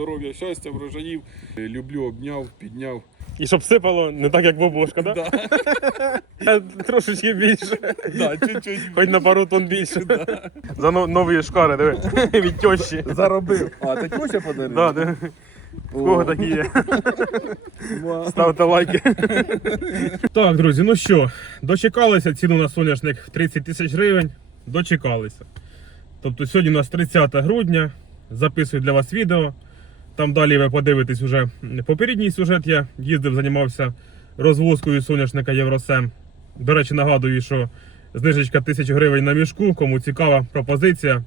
здоров'я, щастя, врожаїв. Люблю, обняв, підняв. І щоб сипало не так, як бабушка, да? Да. Трошечки більше. Да, чуть-чуть. Хоч на пару тонн більше. За но- нові шкари, диви. Від тещі. Заробив. А, ти Кося подарив? Да, диви. В кого такі є? Ставте лайки. Так, друзі, ну що, дочекалися ціну на соняшник 30 тисяч гривень. Дочекалися. Тобто сьогодні у нас 30 грудня. Записую для вас відео. Там далі ви подивитесь уже попередній сюжет. Я їздив, займався розвозкою соняшника Євросем. До речі, нагадую, що знижечка 1000 гривень на мішку. Кому цікава пропозиція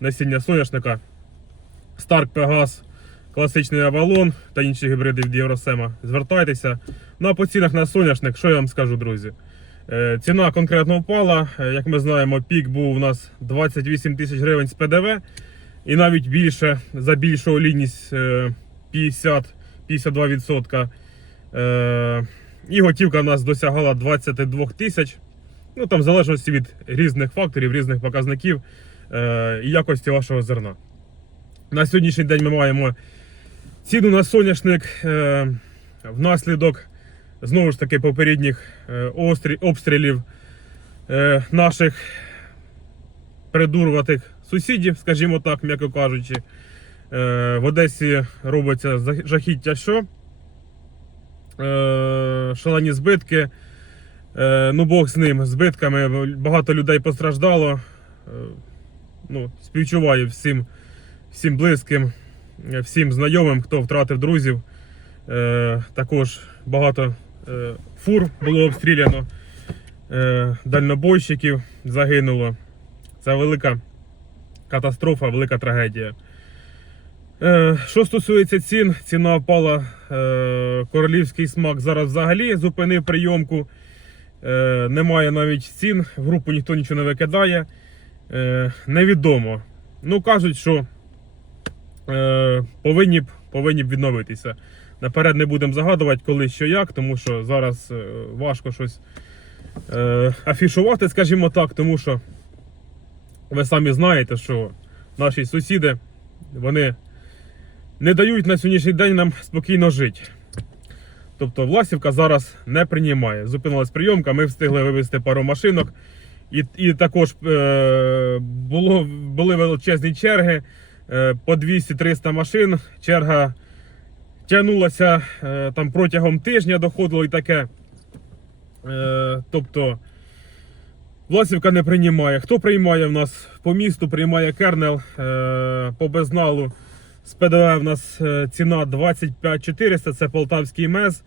насіння соняшника. Старк Пегас, класичний Авалон та інші гібриди від Євросема. Звертайтеся. Ну а по цінах на соняшник, що я вам скажу, друзі? Е, Ціна конкретно впала. Е, Як ми знаємо, пік був у нас 28 тисяч гривень з ПДВ. І навіть більше за більшу олійність е, 50-52%. Е, І готівка у нас досягала 22 тисяч. Ну там в залежності від різних факторів, різних показників е, і якості вашого зерна. На сьогоднішній день ми маємо ціну на соняшник е, внаслідок знову ж таки попередніх е, обстрілів е, наших придурватих сусідів, скажімо так, м'яко кажучи. Е, в Одесі робиться жахіття що. Е, шалені збитки. Е, ну, Бог з ним, збитками. Багато людей постраждало. Ну, співчуваю всім, всім близьким, всім знайомим, хто втратив друзів. Також багато фур було обстріляно, дальнобойщиків загинуло. Це велика катастрофа, велика трагедія. Е, Що стосується цін, ціна впала. е, Королівський смак зараз взагалі зупинив прийомку. Е, Немає навіть цін, в групу ніхто нічого не викидає. Невідомо. Ну, кажуть, що повинні б, повинні б відновитися. Наперед не будемо загадувати, коли що як, тому що зараз важко щось афішувати, скажімо так, тому що ви самі знаєте, що наші сусіди вони не дають на сьогоднішній день нам спокійно жити. Тобто Власівка зараз не приймає. Зупинилась прийомка, ми встигли вивезти пару машинок. І, і також е, було, були величезні черги е, по 200-300 машин. Черга тягнулася е, там протягом тижня, доходило і таке. Е, тобто Власівка не приймає. Хто приймає в нас по місту? Приймає кернел е, по безналу. З ПДВ в нас е, ціна 25 400, це полтавський мез.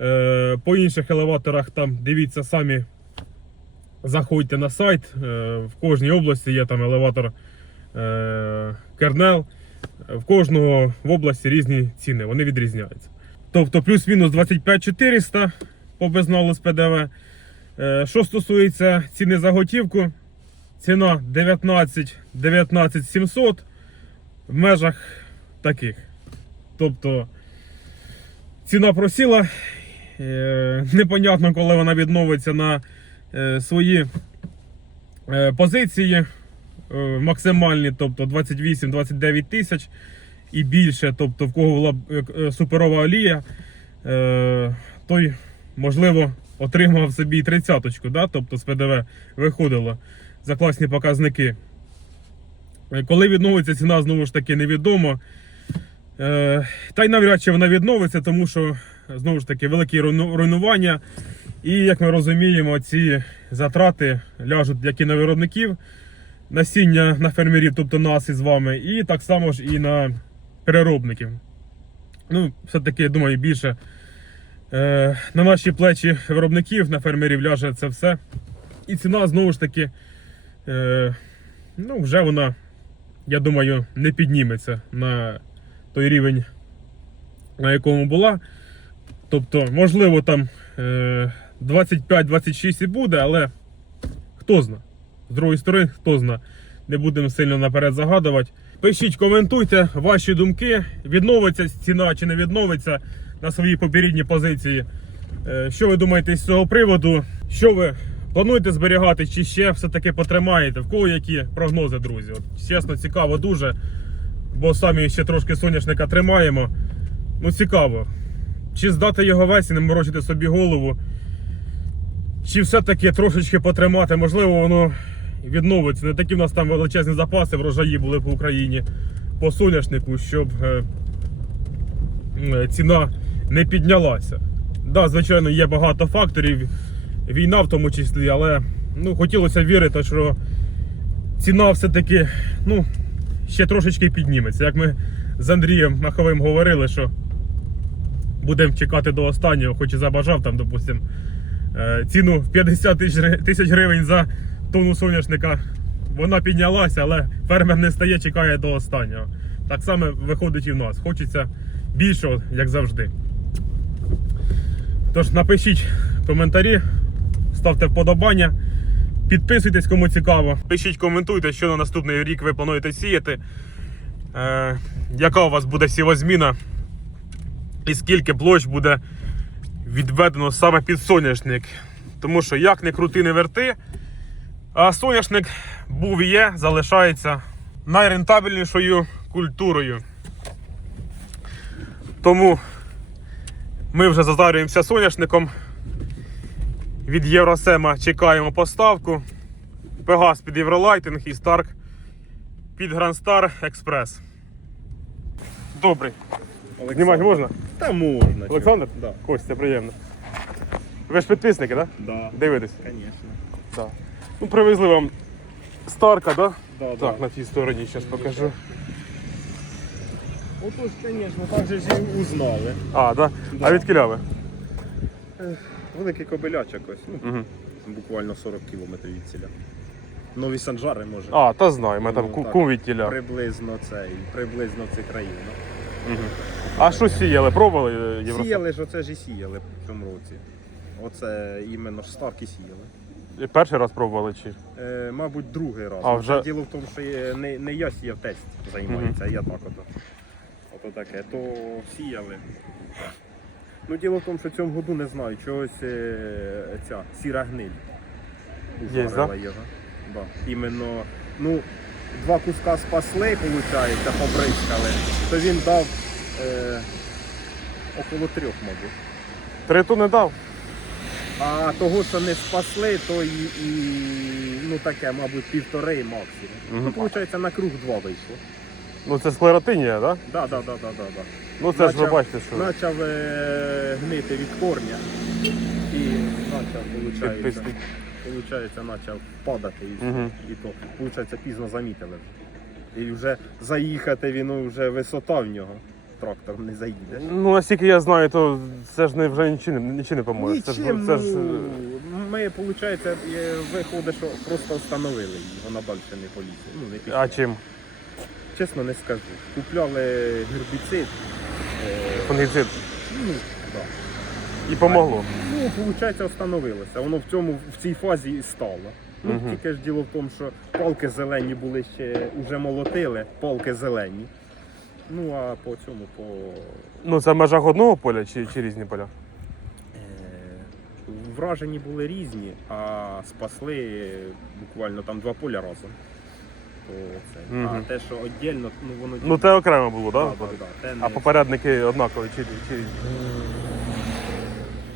Е, По інших елеваторах там дивіться самі. Заходьте на сайт. В кожній області є там елеватор кернел. В кожного в області різні ціни, вони відрізняються. Тобто плюс-мінус 25 400 по безналу з ПДВ. Е, Що стосується ціни за готівку, ціна 19 19 700 в межах таких. Тобто ціна просіла. Е, Непонятно, коли вона відновиться на е, свої позиції максимальні, тобто 28-29 тисяч і більше. Тобто, в кого була суперова олія, той, можливо, отримав собі тридцяточку, да? тобто з ПДВ виходило за класні показники. Е, Коли відновиться ціна, знову ж таки, невідомо. Е, Та й навряд чи вона відновиться, тому що знову ж таки великі руйнування. І як ми розуміємо, ці затрати ляжуть як і на виробників, насіння на фермерів, тобто нас із вами, і так само ж і на переробників. Ну, все-таки, я думаю, більше на наші плечі виробників, на фермерів ляже це все. І ціна знову ж таки, е, ну, вже вона, я думаю, не підніметься на той рівень, на якому була. Тобто, можливо, там е, 25-26 і буде, але хто зна. З другої сторони, хто зна. Не будемо сильно наперед загадувати. Пишіть, коментуйте ваші думки, відновиться ціна чи не відновиться на своїй попередній позиції. Е, Що ви думаєте з цього приводу? Що ви плануєте зберігати, чи ще все-таки потримаєте? В кого які прогнози, друзі? От, чесно, цікаво дуже. бо самі ще трошки соняшника тримаємо. Ну, цікаво. Чи здати його весь і не морочити собі голову, чи все-таки трошечки потримати, можливо, воно відновиться. Не такі в нас там величезні запаси врожаї були по Україні по соняшнику, щоб е, е, ціна не піднялася. Да, звичайно, є багато факторів, війна в тому числі, але ну, хотілося вірити, що ціна все-таки ну, ще трошечки підніметься. Як ми з Андрієм Маховим говорили, що будемо чекати до останнього, хоч і забажав там, допустимо, е, ціну в 50 тисяч гривень за тонну соняшника. Вона піднялася, але фермер не стає, чекає до останнього. Так само виходить і в нас. Хочеться більшого, як завжди. Тож напишіть коментарі, ставте вподобання, підписуйтесь, кому цікаво. Пишіть, коментуйте, що на наступний рік ви плануєте сіяти. Е, яка у вас буде сівозміна і скільки площ буде відведено саме під соняшник. Тому що як не крути, не верти, а соняшник був і є, залишається найрентабельнішою культурою. Тому ми вже зазарюємося соняшником. Від Євросема чекаємо поставку. Пегас під Євролайтинг і Старк під Грандстар Експрес. Добрий. Знімати можна? Та можна. Олександр? Да. Костя, приємно. Ви ж підписники, так? Да, Да? Дивитесь? конечно. Так. Ну, привезли вам Старка, да? Да, Так, на тій стороні зараз покажу. Отож, конечно, так же ж і узнали. А, да? Да. А від кіляви? Великий кобилячок ось, ну, Угу. буквально 40 кілометрів від ціля. Нові санжари може. А, та знаю, ми там Ну, ку- так. кум від тіля. Приблизно цей, приблизно це країна. Угу. А що сіяли? Пробували е? Сіяли ж оце ж і сіяли в цьому році. Оце іменно ж старки сіяли. І Перший раз пробували чи? Е, мабуть, другий раз. А, Ну, вже- Діло в тому, що не, не я сіяв тест займається, а я так ото. Ото таке. То сіяли. Ну, діло в тому, що в цьому году не знаю, чогось е, ця сіра гниль. Ударила його. Да. Іменно, ну, два куска спасли, виходить, побризкали, то він дав е, около трьох, мабуть. Три ту не дав. А того, що не спасли, то і, і ну таке, мабуть, півтори максимум. Мгм. Ну, виходить, на круг два вийшло. Ну це склеротинія, так? Да? Да, да, да, да, да, да. Ну це ж ви бачите, що Почав е, гнити від корня і почав, виходить, підписник. Получається, почав падати і, Мгм. і то. Получається, пізно замітили вже. І вже заїхати він вже висота в нього. Трактор не заїде. Ну, наскільки я знаю, то це ж не вже не, нічого не поможе. Це ж, Нічим, це ж, ну, ми, виходить, виходить, що просто встановили її, вона далі не полізе. Ну, не пішла. а чим? Чесно не скажу. Купляли гербіцид. Е, Фунгіцид. ну, да. І помогло. ну, виходить, встановилося. Воно в цьому в цій фазі і стало. Ну, Мгм. тільки ж діло в тому, що палки зелені були ще вже молотили, палки зелені. Ну а по цьому, по Ну це в межах одного поля чи, чи різні поля? Е, Вражені були різні, а спасли буквально там два поля разом. То це. Мгм. А те, що віддільно, ну воно Ну те окремо було, да, так? да, да, те А попередники однакові чи, чи?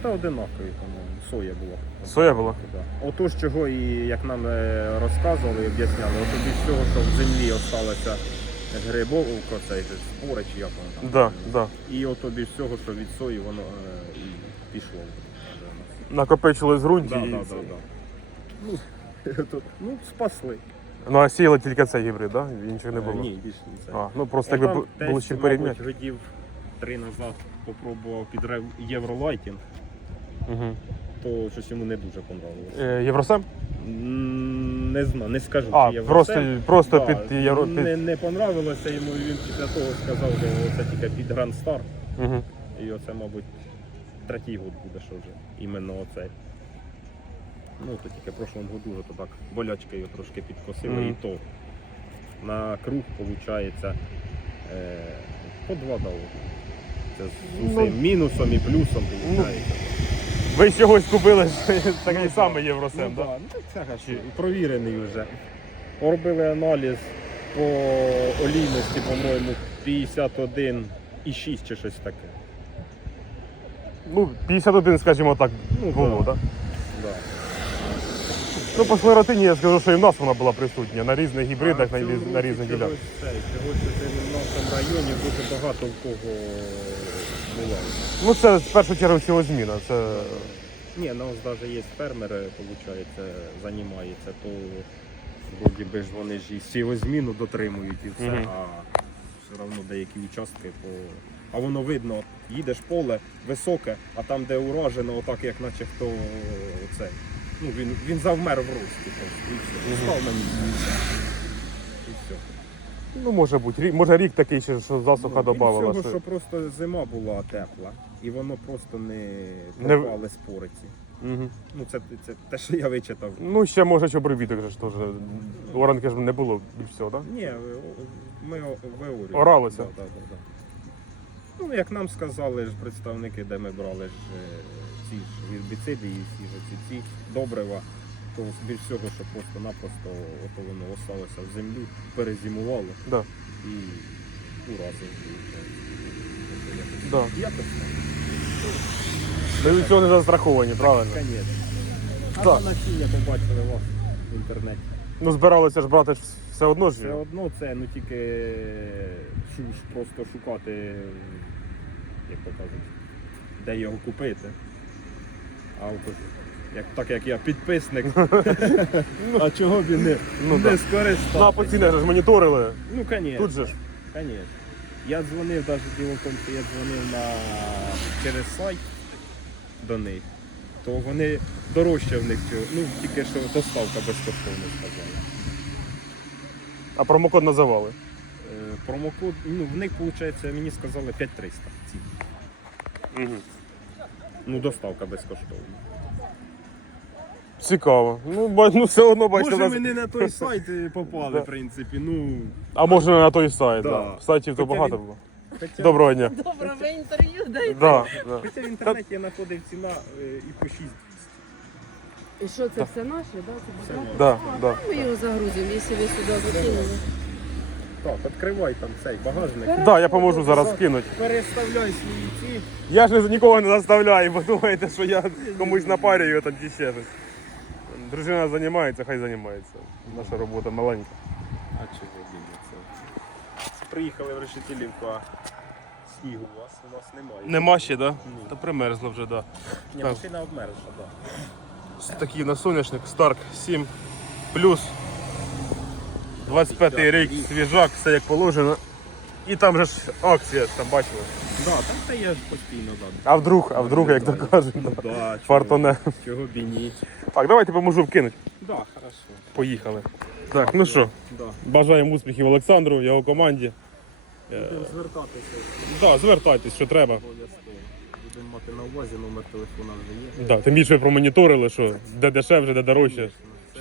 Та одинакові, по-моєму, соя була. Соя була? Да. Отож, чого і як нам е, розказували і об'ясняли, от тобі всього, що в землі осталося грибовка, цей же спори чи як воно там. Да, да. І от тобі всього, що від сої воно е, і пішло. Накопичили з ґрунті. Да, і... да, да, да. Ну, то- ну, спасли. Ну а сіяли тільки цей гібрид, так? Да? Інших не було. Ні, більше не це. А, ну просто якби десь, було з чим мабуть, порівняти. годів три назад попробував під Рев- Євролайтінг, Угу. то щось йому не дуже понравилось. Е, Євросем? М, Не знаю, не скажу. А, чи Євросем. просто, просто Да, під євро. Під... Не, не понравилося йому, і він після того сказав, що це тільки під Grand Star. Угу. І оце, мабуть, третій год буде, що вже іменно оцей. Ну, то тільки в прошлому году вже то так болячки його трошки підкосили, Мгм. і то на круг, виходить, е, по два дало. Це з Ну, усім мінусом і плюсом, ну, виходить. Ви з чогось купили такий самий Євросем, ну, так? да, ну, це ж провірений вже. Робили аналіз, по олійності, по-моєму, 51 і 6 чи щось таке. Ну, 51, скажімо так, Ну, було, да. так? Да. Ну, по склеротині я скажу, що і в нас вона була присутня на різних гібридах, на, різ- на різних ділянках. Чогось в нашому районі дуже багато в кого було. Ну, це в першу чергу сілозміна. Це Ні, ну ось навіть є фермери, виходить, займаються, то вроді би ж вони ж і сівозміну дотримують і все, Мгм. а все одно деякі участки по. А воно видно, от їдеш поле високе, а там, де уражено, отак як наче хто це. Ну, він, він завмер в рості просто. І все. Став на місці. і все. Ну, може бути. Рік, може рік такий, ще, що засуха Ну, додавала. Від цього, що- просто зима була тепла, і воно просто не Не в- пропали спориці. Мгм. Ну, це, це те, що я вичитав. Ну, ще може чи обробіток же ж теж. Оранки ж не було більш всього, так? Ні, ми виорюємо. Оралося? Да, да, да, да. Ну, як нам сказали ж представники, де ми брали ж е, ці ж гербіциди і всі ж ці, ці добрива, то більш всього, що просто-напросто ото воно осталося в землі, перезимувало Да. і уразив. Да. Якось. Ми від цього не застраховані, правильно? Звісно. А Так. на насіння побачили вас в інтернеті. Ну, збиралися ж брати ж все одно ж. Все одно це ну тільки шу- ж просто шукати, як то кажуть, де його купити. А от як, так як я підписник, а чого б і не, Ну, не да. скористатися? На по цінах же ж моніторили. Ну, звісно. Тут же ж. Конечно. Я дзвонив, навіть діло в тому, що я дзвонив на... через сайт до них, то вони дорожче в них, ну тільки що доставка безкоштовна сказали. А промокод називали. Е, Промокод, ну в них виходить, мені сказали 5300 ці. Угу. Ну, доставка безкоштовна. Цікаво. Ну, ба- ну все одно бачите. Може, нас- ми не на той сайт е, попали, в принципі. Ну, А може на той сайт, Да. да. Сайтів то Хоча багато він- було. хоча, Доброго дня. Добре, ви інтерв'ю даєте. Да, да. хоча в інтернеті я знаходив ціна е, і по 6 І що це все наше, да? Це Все все? Да, А, да. Ми його загрузимо, якщо ви сюди закинули. Так, відкривай там цей багажник. Да, я поможу зараз скинуть. Переставляй свої ці. Я ж нікого не заставляю, бо думаєте, що я комусь напарюю там чи ще щось. Дружина займається, хай займається. Наша робота маленька. А чого діється? Приїхали в Решетилівку, а снігу у вас у нас немає. Нема ще, да? Ні. Та примерзло вже, да. Ні, Так. машина обмерзла, так. Да. Такий на соняшник Старк 7 плюс. 25 рік, свіжак, все як положено. І там же ж акція, там бачили. Да, там та я ж постійно да. А вдруг, а вдруг, як то кажуть. Ну, да. да, чого, Фартоне. чого б і ні. Так, давайте поможу вкинути. Да, хорошо. Поїхали. Так, ну що, Да. бажаємо успіхів Олександру, його команді. Будемо звертатися Так, звертайтесь, що треба. обов'язково. Будемо мати на увазі, номер телефона вже є. Да, тим більше ви промоніторили, що де дешевше, де дорожче.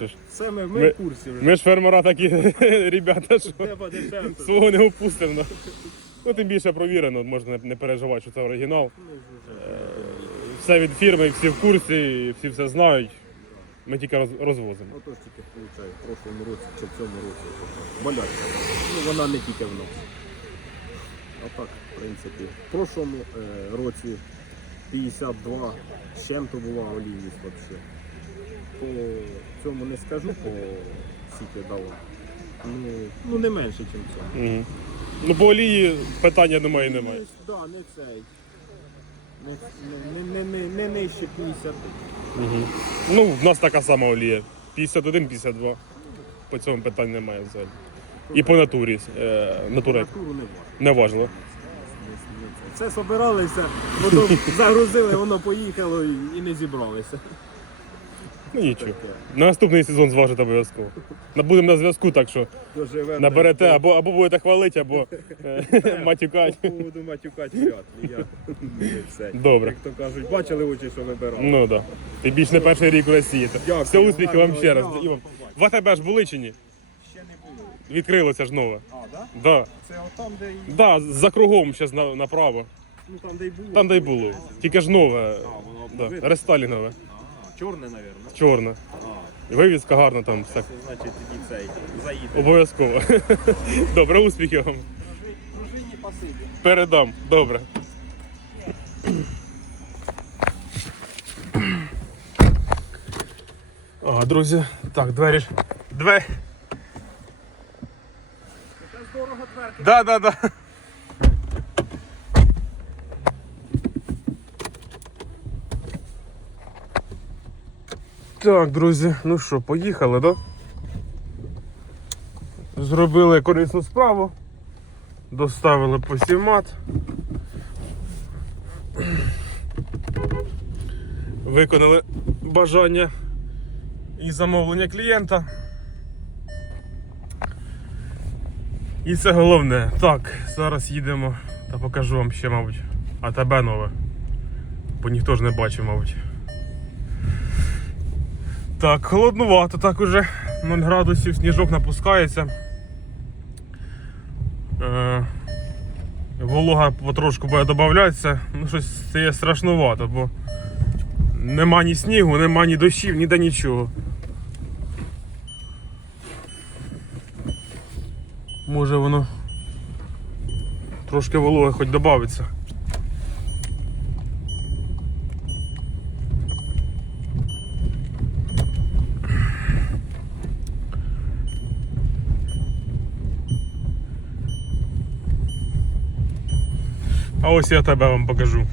Ж, Все ми, ми, Ми- в курсі вже. Ми ж фермера такі ребята, що свого не опустимо. Ну, ну тим більше провірено, можна не- не переживати, що це оригінал. Ми Все від фірми, всі в курсі, всі все знають. Ми тільки роз- розвозимо. Отож тільки виходить, в прошлому році чи в цьому році болячка. Ну вона не тільки в нас. А так, в принципі, в прошлому е, році 52 з чим-то була олійність взагалі. По цьому не скажу, по скільки дала. Ну, ну не менше, ніж цьому. Угу. Ну по олії питання, думаю, немає. Так, да, не цей. Не, не, не, не, не нижче 50. Угу. Ну, в нас така сама олія. 51-52. По цьому питань немає взагалі. І по натурі. Е, натура Натуру не важко. не важливо. Це собиралися, потім загрузили, воно поїхало і, і не зібралися. Ну нічого. На наступний сезон зважите обов'язково. На- Будемо на зв'язку, так що Доживемо. наберете або, або будете хвалити, або е, матюкати. Поводу матюкати вряд ли. Я не. Добре. Як то кажуть, бачили очі, що вибирали. Ну так. Да. Ти більш не перший рік в Росії. Дякую. Все успіхів вам ще раз. Гарного І дня. В АТБ ж були чи ні? Ще не було. Відкрилося ж нове. А, да? Да. Це отам, де і... Да, за кругом зараз направо. Ну там, де й було. Там де й було. Тільки ж нове. А, воно Да. Рестайлінгове. Чорне, мабуть. Чорне. А, Вивізка гарна там, все. Значить тоді цей заїде. Обов'язково. Добре, успіхів вам. Дружині пасибі. Передам. Добре. А, друзі, так, двері. ж- Двері. Це здорово дверки. Да, да, да. Так, друзі, ну що, поїхали, да? Зробили корисну справу. Доставили посівмат. Виконали бажання і замовлення клієнта. І це головне. Так, зараз їдемо та покажу вам ще, мабуть, АТБ нове. Бо ніхто ж не бачив, мабуть. Так, холоднувато так уже 0 градусів, сніжок напускається. Е, волога потрошку буде додатися. Ну, щось стає страшнувато, бо нема ні снігу, нема ні дощів, ніде нічого. Може воно трошки вологи хоч додається. А ось я тебе вам покажу.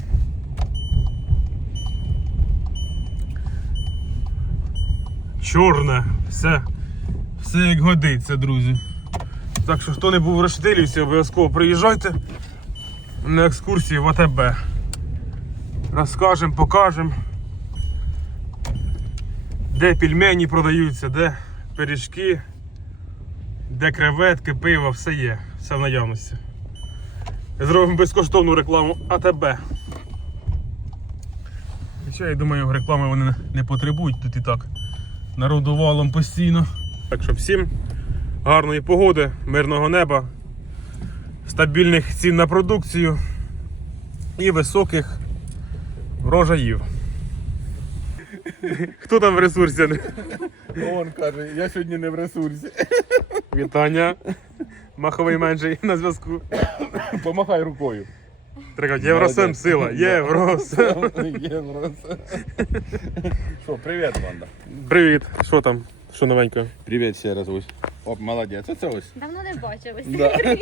Чорне, все, все як годиться, друзі. Так що хто не був в Рештилівці, обов'язково приїжджайте на екскурсію в АТБ. Розкажемо, покажемо, де пельмені продаються, де пиріжки, де креветки, пиво, все є, все в наявності. Зробимо безкоштовну рекламу АТБ. Хоча я думаю, реклами вони не потребують тут і так. Народу валом постійно. Так що всім гарної погоди, мирного неба, стабільних цін на продукцію і високих врожаїв. Хто там в ресурсі? Он каже, я сьогодні не в ресурсі. Вітання. Маховий менший на зв'язку. Помахай рукою. Трикать, Євросем сила, Євросем. Євро. Що, привіт, банда. Привіт, що там? Що новенького? Привіт ще раз ось. Оп, молодець. Це ось. Давно не бачились. Да.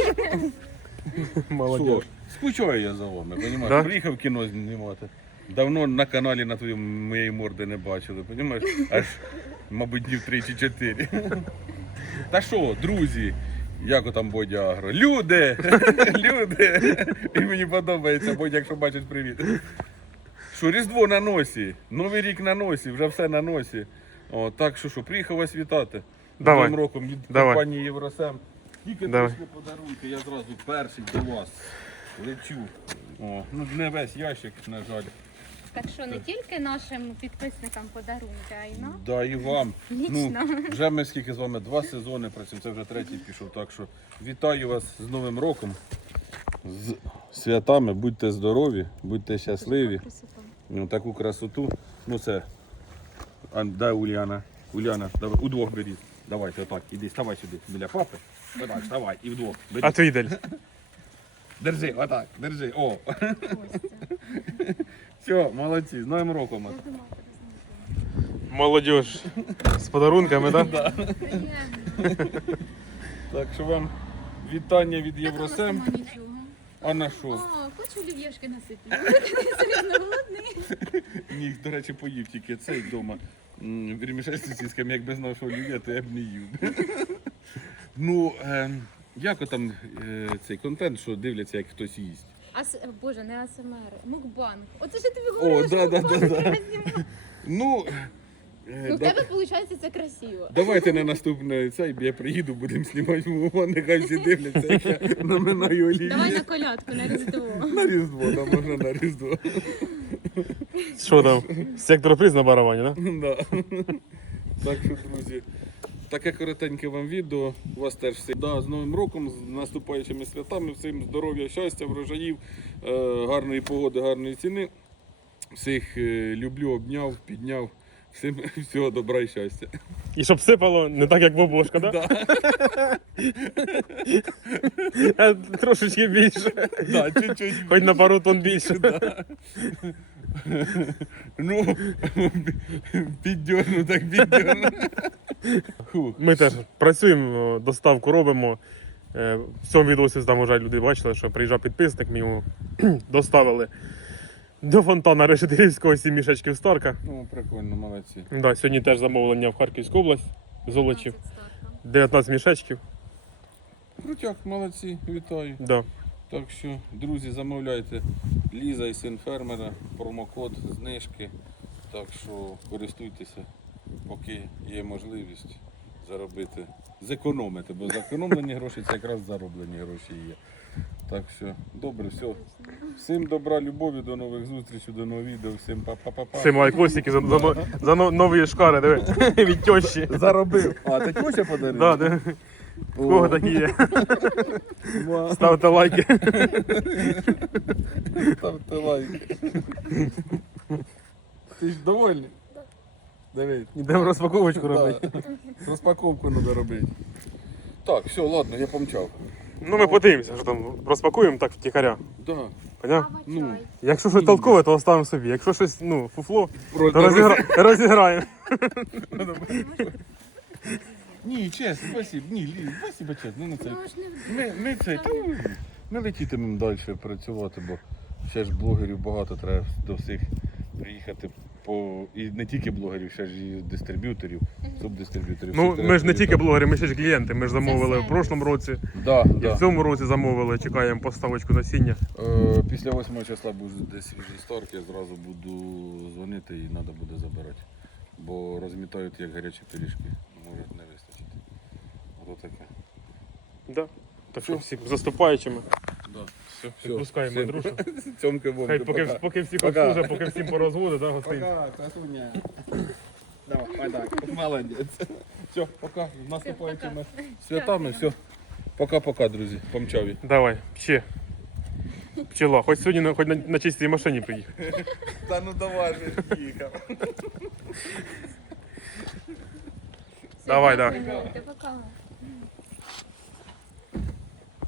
Молодець. Скучаю я за вами, понімаєш? Да? Приїхав кіно знімати. Давно на каналі на твоєму моєї морди не бачили, понімаєш? Аж, мабуть, днів три чи чотири. Та що, друзі, як там Бодя Агро? Люди! Люди! І мені подобається, Бодя, якщо бачиш, привіт. Що, Різдво на носі, Новий рік на носі, вже все на носі. О, так що що, приїхав вас вітати. Давай. Новим роком від Давай. компанії Євросем. Тільки Давай. прийшли подарунки, я зразу перший до вас лечу. О, ну не весь ящик, на жаль. Так що не тільки нашим підписникам подарунки, а й нам. Да, і вам. Ну, вже ми скільки з вами два сезони працюємо, це вже третій пішов. Так що вітаю вас з Новим роком, з святами, будьте здорові, будьте щасливі. Ну, таку красоту. Ну це. А, дай Уляна. Уляна, давай, удвох беріть. Давайте отак, іди, ставай сюди, біля папи. Отак, вставай і вдвох. Беріть. А твій дель? Держи, отак, держи. О. Все, молодці, з Новим роком. Молодіж. З подарунками, так? Да? Так що вам вітання від Євросем. А на що? О, хочу олів'єшки насипати. Серйозно голодний. Ні, до речі, поїв тільки цей вдома. Вірмішель з якби знав, що олів'є, то я б не їв. Ну, ем, як там е, цей контент, що дивляться, як хтось їсть? Ас... Боже, не АСМР, мукбанг. Оце ж я тобі говорила, да, що да, да, мукбанг да. треба знімати. Ну, е, Ну в да- тебе виходить це красиво. давайте на наступне цей, я приїду, будемо знімати мова, нехай всі дивляться, як я наминаю. Давай на колядку, на різдво. На Різдво, там можна на Різдво. Що там? Сектор приз на барабані, так? Да? Да. Так що, друзі, таке коротеньке вам відео. У вас теж все. Да, з Новим роком, з наступаючими святами, всім здоров'я, щастя, врожаїв, е, гарної погоди, гарної ціни. Всіх е, люблю, обняв, підняв. Всім всього добра і щастя. І щоб сипало не так, як бабушка, да? Да. Трошечки більше. Да, чуть-чуть. Хоч на пару тонн більше. Ну, піддьорну, так піддьорну. Ми теж працюємо, доставку робимо. Е, В цьому відосі там вже люди бачили, що приїжджав підписник, ми йому доставили до фонтана Решетилівського 7 мішечків Старка. Ну, прикольно, молодці. Да, сьогодні теж замовлення в Харківську область, Золочів. 19 мішечків. Крутяк, молодці, вітаю. Да. Так що, друзі, замовляйте Ліза і син фермера, промокод, знижки. Так що користуйтеся, поки є можливість заробити, зекономити, бо зекономлені гроші це якраз зароблені гроші є. Так що, добре, все. Всім добра, любові, до нових зустрічей, до нового відео, всім па-па-па-па. Всім лайкосики за, за, за нові шкари, диви, від тещі. Заробив. А, ти Костя подарив? Да, диви. В кого такі є? Ставте лайки. Ставте лайки. Ти ж довольний? Дивись. Йдемо розпаковочку робити. Розпаковку треба робити. Так, все, ладно, я помчав. Ну ми подивимося, що там розпакуємо так втіхаря. Да. Ну, Якщо щось толкове, то оставимо собі. Якщо щось, ну, фуфло, то розігра... розіграємо. Ні, чесно, спасибо. Ні, Лі, спасибо, чесно. Ну, це... Ми, ми це, та, ми летітимемо далі працювати, бо ще ж блогерів багато треба до всіх приїхати по. І не тільки блогерів, ще ж і дистриб'юторів, субдистриб'юторів. Ну, ми ж не тільки блогери, ми ще ж клієнти. Ми ж замовили в прошлому році, Да, і да. в цьому році замовили, чекаємо поставочку насіння. Е, Після 8 числа буде свіжий старт, я зразу буду дзвонити і треба буде забирати. Бо розмітають як гарячі пиріжки, може не Ото таке. Да. Так що всіх з заступаючими. Да. Все, Відпускаємо Андрюшу. Цьомки вомки. Хай поки, пока. поки всіх Пока. поки всім порозводить, да, гостей. Пока, красуня. Давай, ой так, молодець. Все, пока. З наступаючими святами. Все. Пока-пока, друзі. Помчав я. Давай, ще. Пчела, хоч сьогодні на- хоч на, на чистій машині приїхав. Та ну давай же їхав. Давай, давай. Пока.